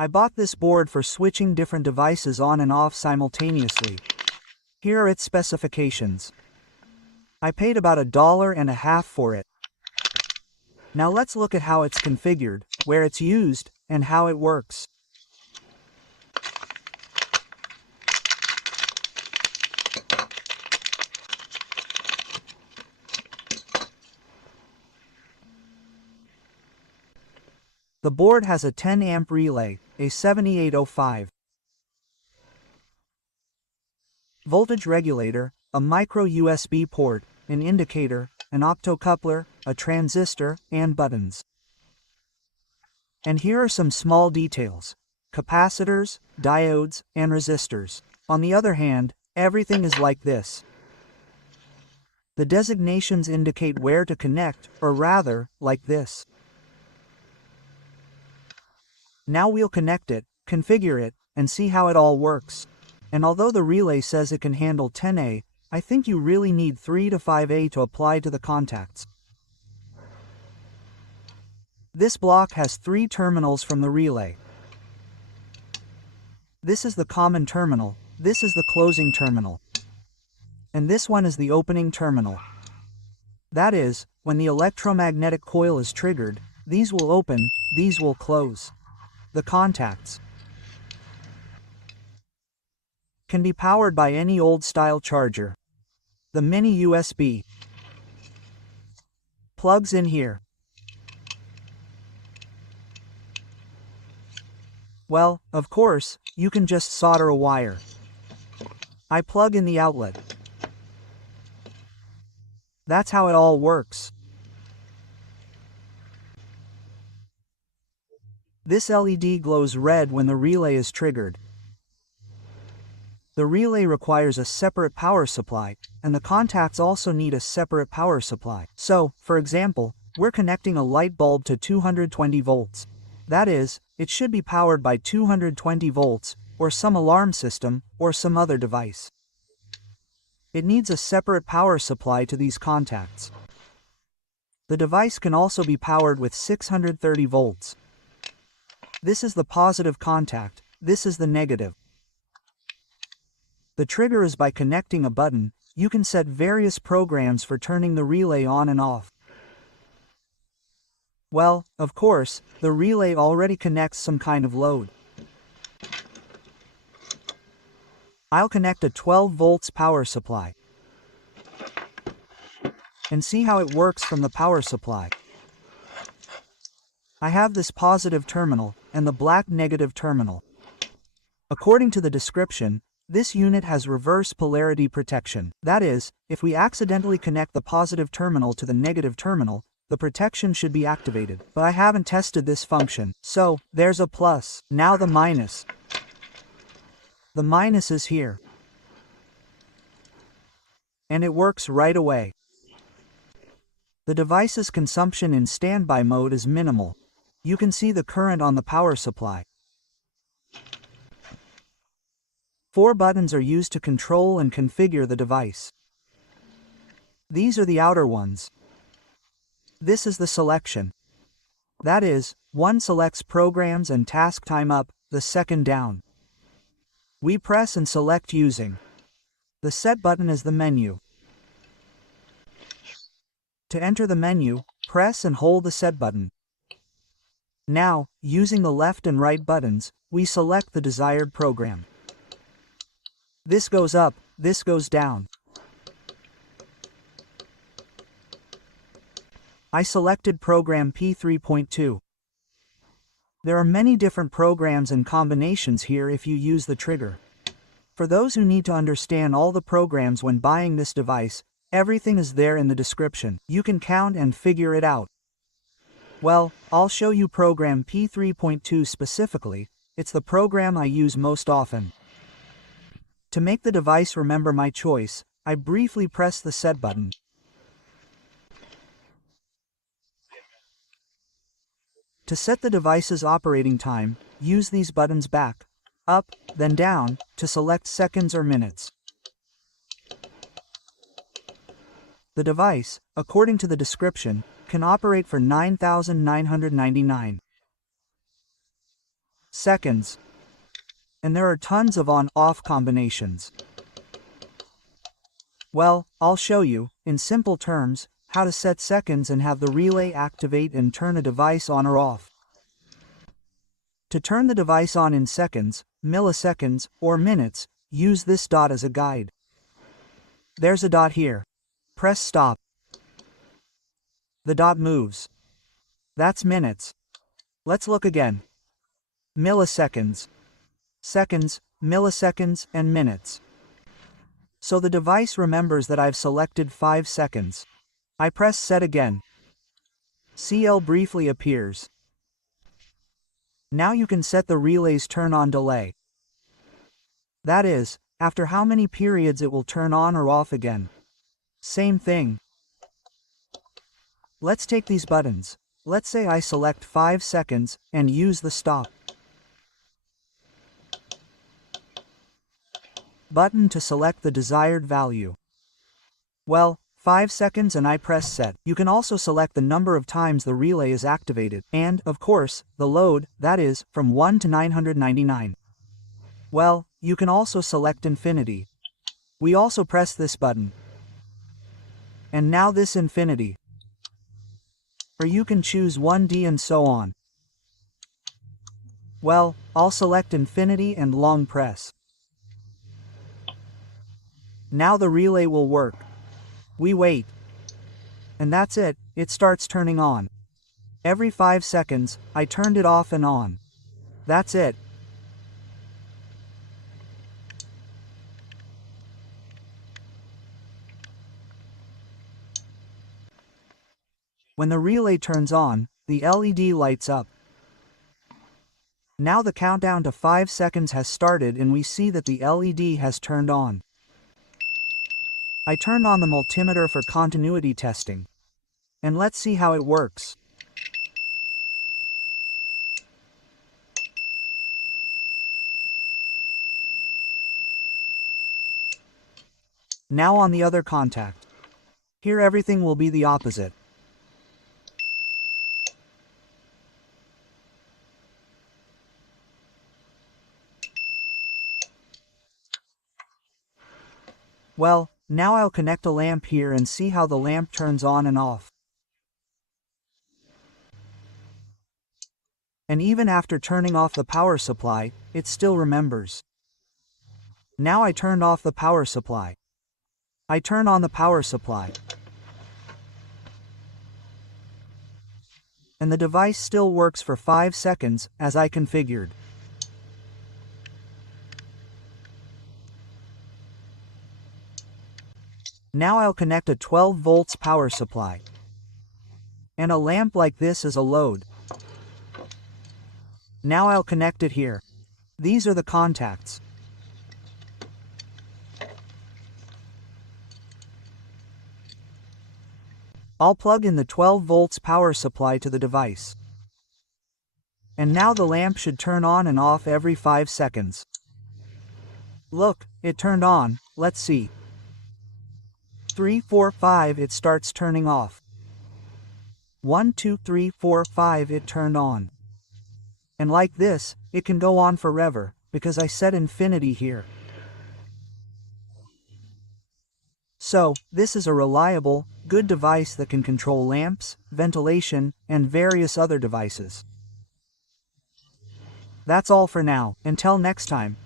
I bought this board for switching different devices on and off simultaneously. Here are its specifications. I paid about $1.50 for it. Now let's look at how it's configured, where it's used, and how it works. The board has a 10 amp relay, a 7805 voltage regulator, a micro USB port, an indicator, an optocoupler, a transistor, and buttons. And here are some small details: capacitors, diodes, and resistors. On the other hand, everything is like this. The designations indicate where to connect, or rather, like this. Now we'll connect it, configure it, and see how it all works. And although the relay says it can handle 10A, I think you really need 3 to 5A to apply to the contacts. This block has 3 terminals from the relay. This is the common terminal, this is the closing terminal, and this one is the opening terminal. That is, when the electromagnetic coil is triggered, these will open, these will close. The contacts can be powered by any old-style charger. The mini USB plugs in here. Well, of course, you can just solder a wire. I plug in the outlet. That's how it all works. This LED glows red when the relay is triggered. The relay requires a separate power supply, and the contacts also need a separate power supply. So, for example, we're connecting a light bulb to 220 volts. That is, it should be powered by 220 volts, or some alarm system, or some other device. It needs a separate power supply to these contacts. The device can also be powered with 630 volts. This is the positive contact, this is the negative. The trigger is by connecting a button. You can set various programs for turning the relay on and off. Well, of course, the relay already connects some kind of load. I'll connect a 12 volts power supply and see how it works from the power supply. I have this positive terminal and the black negative terminal. According to the description, this unit has reverse polarity protection. That is, if we accidentally connect the positive terminal to the negative terminal, the protection should be activated. But I haven't tested this function, so there's a plus. Now the minus. The minus is here. And it works right away. The device's consumption in standby mode is minimal. You can see the current on the power supply. 4 buttons are used to control and configure the device. These are the outer ones. This is the selection. That is, one selects programs and task time up, the second down. We press and select using. The set button is the menu. To enter the menu, press and hold the set button. Now, using the left and right buttons, we select the desired program. This goes up, this goes down. I selected program P3.2. There are many different programs and combinations here if you use the trigger. For those who need to understand all the programs when buying this device, everything is there in the description. You can count and figure it out. Well, I'll show you program P3.2 specifically. It's the program I use most often. To make the device remember my choice, I briefly press the set button. To set the device's operating time, use these buttons back, up, then down, to select seconds or minutes. The device, according to the description, can operate for 9,999. seconds. And there are tons of on-off combinations. Well, I'll show you, in simple terms, how to set seconds and have the relay activate and turn a device on or off. To turn the device on in seconds, milliseconds, or minutes, use this dot as a guide. There's a dot here. Press stop. The dot moves. That's minutes. Let's look again. Milliseconds, seconds, milliseconds, and minutes. So the device remembers that I've selected 5 seconds. I press set again. CL briefly appears. Now you can set the relay's turn-on delay. That is, after how many periods it will turn on or off again. Same thing. Let's take these buttons. Let's say I select 5 seconds and use the stop button to select the desired value. Well, 5 seconds and I press set. You can also select the number of times the relay is activated, and, of course, the load, that is, from 1 to 999. Well, you can also select infinity. We also press this button. And now this infinity. Or you can choose 1D and so on. Well, I'll select infinity and long press. Now the relay will work. We wait. And that's it, it starts turning on. Every 5 seconds, I turned it off and on. That's it. When the relay turns on, the LED lights up. Now the countdown to 5 seconds has started and we see that the LED has turned on. I turned on the multimeter for continuity testing. And let's see how it works. Now on the other contact. Here everything will be the opposite. Well, now I'll connect a lamp here and see how the lamp turns on and off. And even after turning off the power supply, it still remembers. Now I turned off the power supply. I turn on the power supply. And the device still works for 5 seconds, as I configured. Now I'll connect a 12 volts power supply. And a lamp like this is a load. Now I'll connect it here. These are the contacts. I'll plug in the 12 volts power supply to the device. And now the lamp should turn on and off every 5 seconds. Look, it turned on, let's see. 3, 4, 5, it starts turning off. 1, 2, 3, 4, 5, it turned on. And like this, it can go on forever, because I set infinity here. So, this is a reliable, good device that can control lamps, ventilation, and various other devices. That's all for now, until next time.